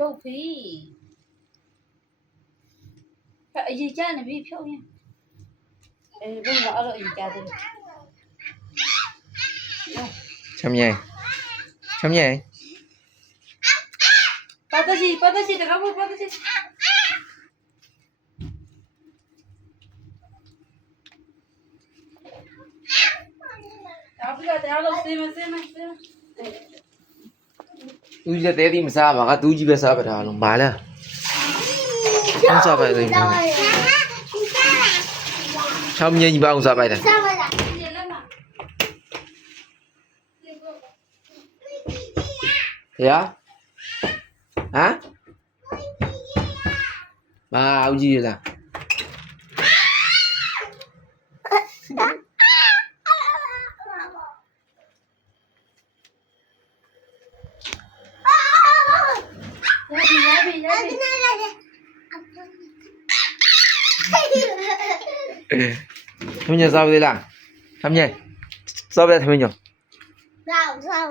ဖြုတ်ပြီအရေးကြနေပြီဖြုတ်ရင်ဘယ်မှာအဲ့လိုအရေးကြတယ်ချမ်းမြေပတ်သက်စီတကားဖို့ပတ်သက်စီတရားလို့စေးမသူကြီးတဲ့ဒီမစားပါကသူကြီးပဲစားပါတာလုံးဘာလဲအောင်စားပါလေချမ်းမြေကြီးပါအောင်စားပါတာရဟမ်ဘာအောင်ကြီးလားသမီးစားပြီလားသမီးစားပဲသမီးညစား